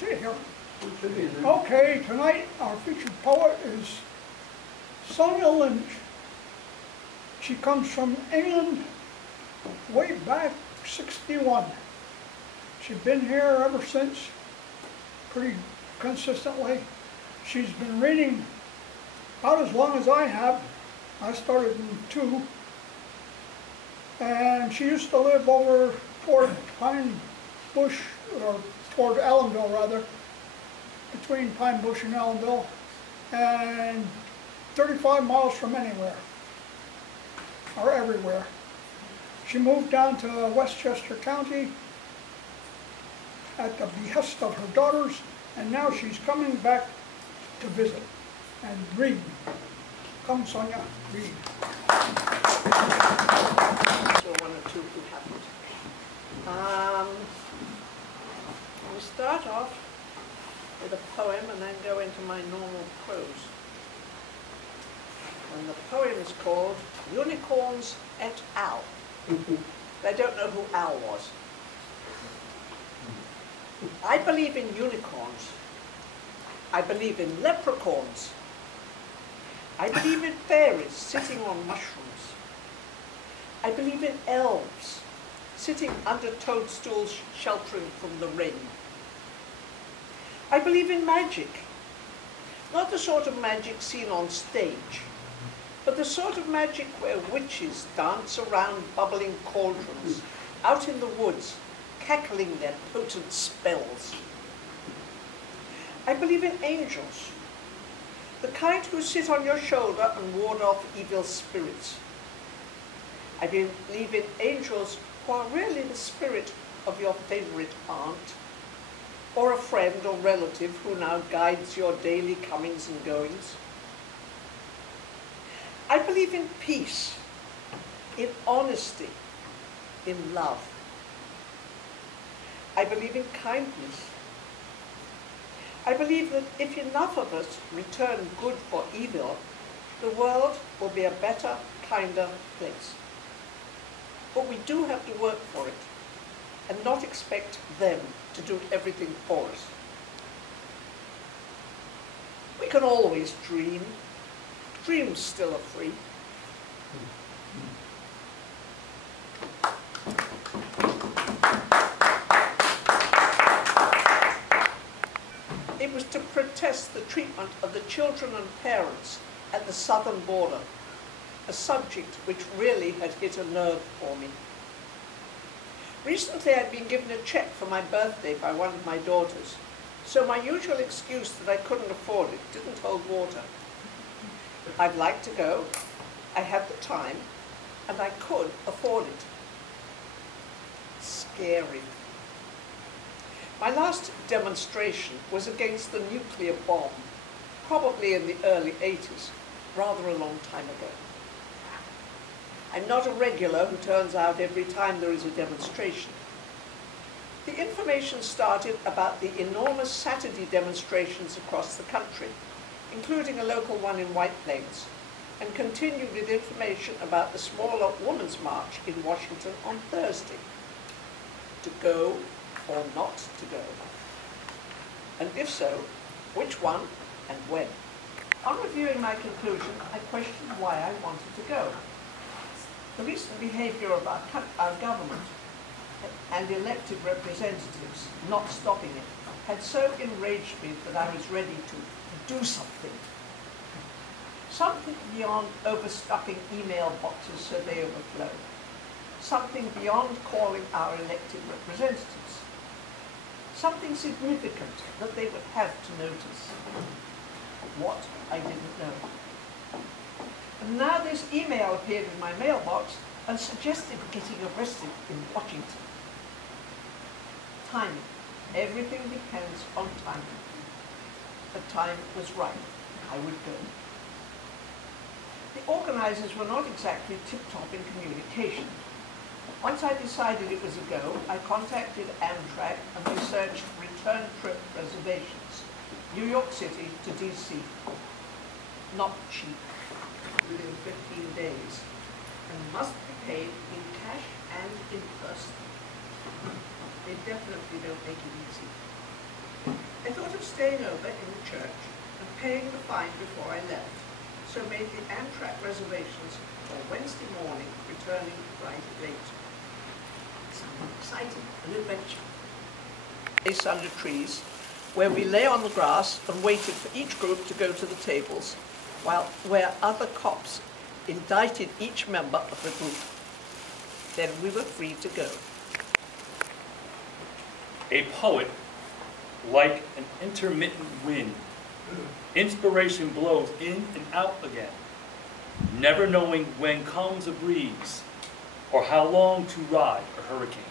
sit here. Okay, tonight our featured poet is Sonia Lynch. She comes from England way back 61. She's been here ever since, pretty consistently. She's been reading about as long as I have. I started in 2. And she used to live over toward Pine Bush, or toward Allenville rather, between Pine Bush and Allenville, and 35 miles from anywhere, or everywhere. She moved down to Westchester County at the behest of her daughters, and now she's coming back to visit and read. Come, Sonia, read. So 1 or 2 who haven't. We'll start off with a poem and then go into my normal prose. And the poem is called Unicorns et al. I don't know who Al was. I believe in unicorns. I believe in leprechauns. I believe in fairies sitting on mushrooms. I believe in elves sitting under toadstools sheltering from the rain. I believe in magic, not the sort of magic seen on stage, but the sort of magic where witches dance around bubbling cauldrons, out in the woods, cackling their potent spells. I believe in angels, the kind who sit on your shoulder and ward off evil spirits. I believe in angels who are really the spirit of your favorite aunt, or a friend or relative who now guides your daily comings and goings. I believe in peace, in honesty, in love. I believe in kindness. I believe that if enough of us return good for evil, the world will be a better, kinder place. But we do have to work for it and not expect them to do everything for us. We can always dream. Dreams still are free. It was to protest the treatment of the children and parents at the southern border, a subject which really had hit a nerve for me. Recently I'd been given a check for my birthday by one of my daughters, so my usual excuse that I couldn't afford it didn't hold water. I'd like to go, I had the time, and I could afford it. Scary. My last demonstration was against the nuclear bomb, probably in the early 80s, rather a long time ago. I'm not a regular who turns out every time there is a demonstration. The information started about the enormous Saturday demonstrations across the country, including a local one in White Plains, and continued with information about the smaller Women's March in Washington on Thursday. To go or not to go? And if so, which one and when? On reviewing my conclusion, I questioned why I wanted to go. The recent behaviour of our government and elected representatives not stopping it had so enraged me that I was ready to do something. Something beyond overstuffing email boxes so they overflow. Something beyond calling our elected representatives. Something significant that they would have to notice. What I didn't know. And now this email appeared in my mailbox and suggested getting arrested in Washington. Timing. Everything depends on timing. The time was right. I would go. The organizers were not exactly tip-top in communication. Once I decided it was a go, I contacted Amtrak and researched return trip reservations. New York City to DC. Not cheap. Within 15 days. And must be paid in cash and in person. They definitely don't make it easy. I thought of staying over in the church and paying the fine before I left, so made the Amtrak reservations for Wednesday morning, returning right late. Sounded exciting, an adventure. Place under trees, where we lay on the grass and waited for each group to go to the tables, where other cops indicted each member of the group. Then we were free to go. A poet, like an intermittent wind. Inspiration blows in and out again, never knowing when comes a breeze or how long to ride a hurricane.